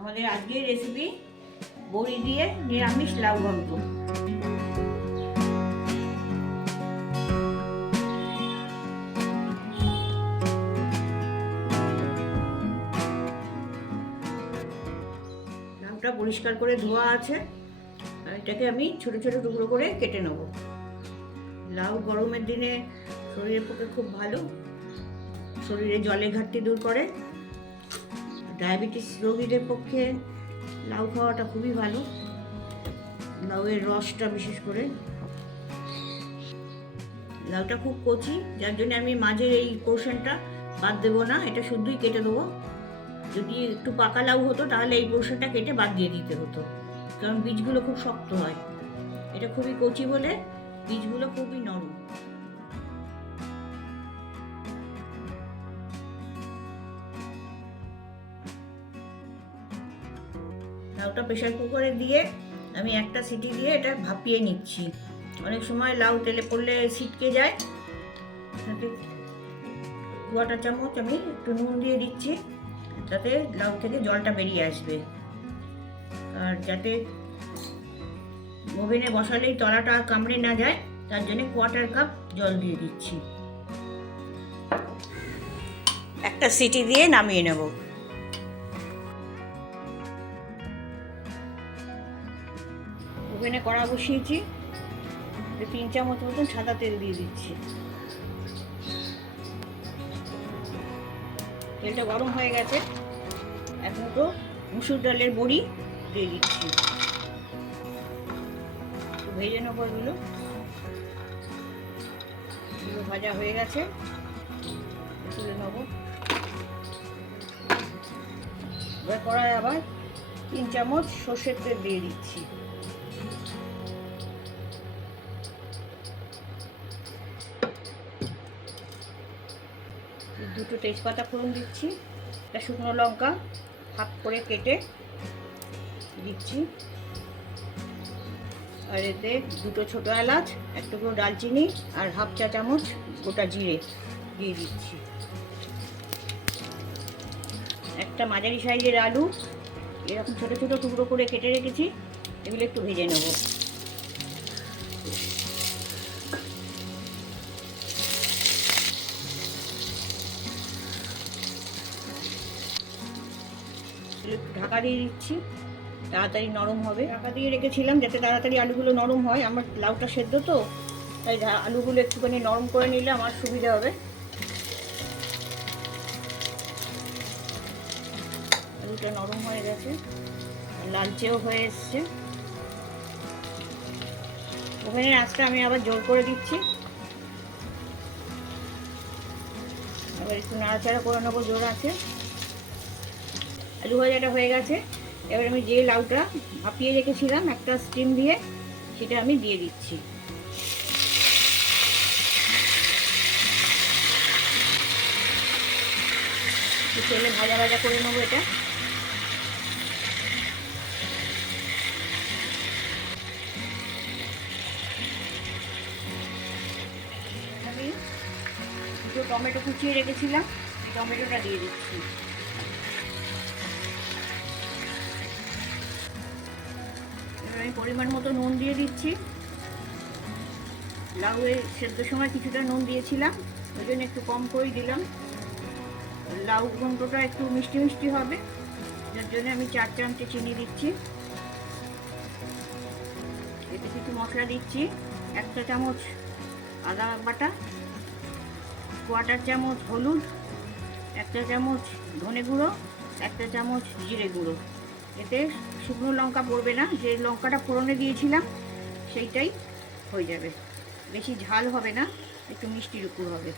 আমাদের আজকের রেসিপি বড়ি দিয়ে নিরামিষ লাউ ঘন্ট লাউটা পরিষ্কার করে ধোয়া আছে। এটাকে আমি ছোট ছোট টুকরো করে কেটে নেব। লাউ গরমের দিনে শরীরের পক্ষে খুব ভালো। শরীরে জলের ঘাটতি দূর করে। ডায়াবেটিস রোগীদের পক্ষে লাউ খাওয়াটা খুবই ভালো। লাউয়ের রসটা বিশেষ করে। লাউটা খুব কচি, যার জন্য আমি মাঝের এই পোর্শনটা বাদ দেবো না, এটা শুদ্ধই কেটে দেবো। যদি একটু পাকা লাউ হতো, তাহলে এই পোর্শনটা কেটে বাদ দিয়ে দিতে হতো। কারণ বীজগুলো খুব শক্ত হয়। এটা খুবই কচি বলে বীজগুলো খুবই নরম। লাউটা প্রেশার কুকারে দিয়ে আমি একটা সিটি দিয়ে এটা ভাপিয়ে নিচ্ছি। অনেক সময় লাউ তেলে পড়লে ছিটকে যায়। তাতে কুয়াটা চামচ আমি একটু নুন দিয়ে দিচ্ছি, যাতে লাউ থেকে জলটা বেরিয়ে আসবে। আর যাতে ওভেনে বসালেই তলাটা কামড়ে না যায়, তার জন্য কোয়ার্টার কাপ জল দিয়ে দিচ্ছি। একটা সিটি দিয়ে নামিয়ে নেব। ওভেনে কড়া বসিয়েছি। তিন চামচ মতন সাদা তেল দিয়ে দিচ্ছি। তেলটা গরম হয়ে গেছে। এখন তো মুসুর ডালের বড়ি দিয়ে দিচ্ছি। ভেজে নেব এগুলো। ভাজা হয়ে গেছে। তুলে নেব। এবার কড়ায় আবার তিন চামচ সর্ষের তেল দিয়ে দিচ্ছি। দুটো তেজপাতা ফোড়ন দিচ্ছি, একটা শুকনো লঙ্কা হাফ করে কেটে দিচ্ছি। আর এতে দুটো ছোটো এলাচ এক টুকরো ডালচিনি আর হাফ চা চামচ গোটা জিরে দিয়ে দিচ্ছি। একটা মাঝারি সাইজের আলু, এরকম ছোটো ছোটো টুকরো করে কেটে রেখেছি, এগুলো একটু ভেজে নেব। ঢাকা দিয়ে দিচ্ছি। তাড়াতাড়ি নরম হবে। ঢাকা দিয়ে রেখেছিলাম যাতে তাড়াতাড়ি আলুগুলো নরম হয়। আমার লাউটা সেদ্ধ তো, তাই আলুগুলো একটুখানি নরম করে নিলে আমার সুবিধা হবে। আলুটা নরম হয়ে গেছে। লালচেও হয়ে এসছে। ওভেনের আঁচটা আমি আবার জোর করে দিচ্ছি। আবার একটু নাড়াচাড়া করে নেব, জোর আছে। আলু ভাজাটা হয়ে গেছে। এবার আমি যে লাউটা ভাপিয়ে রেখেছিলাম, একটা স্টিম দিয়ে, সেটা আমি দিয়ে দিচ্ছি। তেলে ভাজা ভাজা করে নেব এটা। আমি দুটো টমেটো কুচিয়ে রেখেছিলাম টমেটোটা দিয়ে দিচ্ছি। পরিমাণ মতো নুন দিয়ে দিচ্ছি। লাউয়ের সেদ্ধ সময় কিছুটা নুন দিয়েছিলাম, ওই জন্য একটু কম করেই দিলাম। লাউ ঘন্টটা একটু মিষ্টি মিষ্টি হবে যার জন্য আমি চার চামচে চিনি দিচ্ছি। এতে কিছু মশলা দিচ্ছি, একটা চামচ আদা বাটা, কোয়াটার চামচ হলুদ, একটা চামচ ধনে গুঁড়ো, একটা চামচ জিরে গুঁড়ো। এতে শুকনো লঙ্কা পড়বে না। যে লঙ্কাটা ফোড়নে দিয়েছিলাম, সেইটাই হয়ে যাবে। বেশি ঝাল হবে না, একটু মিষ্টি উপর হবে।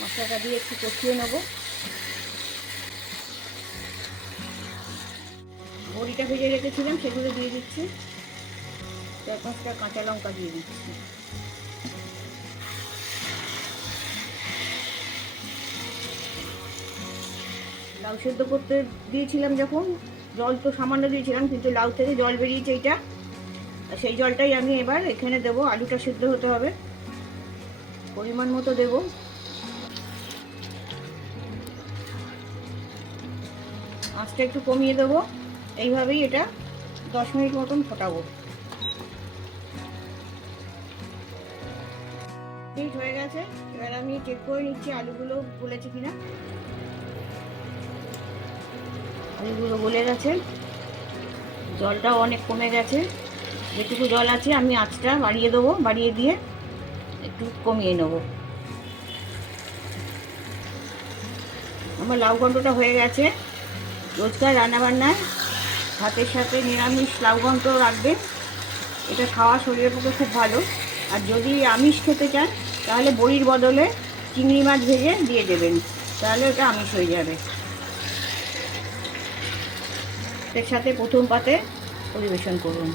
মশলাটা দিয়ে একটু কষিয়ে নেব। বড়িটা ভেজে রেখেছিলাম, সেগুলো দিয়ে দিচ্ছি। চার পাঁচটা কাঁচা লঙ্কা দিয়ে দিচ্ছি। লাউ সেদ্ধ করতে দিয়েছিলাম যখন, জল তো সামান্য দিয়েছিলাম, কিন্তু লাউ থেকে জল বেরিয়েছে এইটা। সেই জলটাই আমি এবার এখানে দেবো, আলুটা সেদ্ধ হতে হবে। পরিমাণ মতো দেবো। আঁচটা একটু কমিয়ে দেবো, এইভাবেই এটা দশ মিনিট মতন ফোটাবো। হয়ে গেছে। এবার আমি চেক করে নিচ্ছি আলুগুলো গলেছে কিনা। আলুগুলো গলে গেছে। জলটাও অনেক কমে গেছে। যেটুকু জল আছে, আমি আঁচটা বাড়িয়ে দেবো। বাড়িয়ে দিয়ে একটু কমিয়ে নেব। আমার লাউ ঘন্টটা হয়ে গেছে। রোজকার রান্নাবান্নায় ভাতের সাথে নিরামিষ লাউ ঘন্ট রাখবেন এটা খাওয়া শরীরের পক্ষে খুব ভালো। আর যদি আমিষ খেতে চান, তাহলে বড়ির বদলে চিংড়ি মাছ ভেজে দিয়ে দেবেন। তাহলে ওটা আমিষ হয়ে যাবে। এর সাথে প্রথম পাতে পরিবেশন করুন।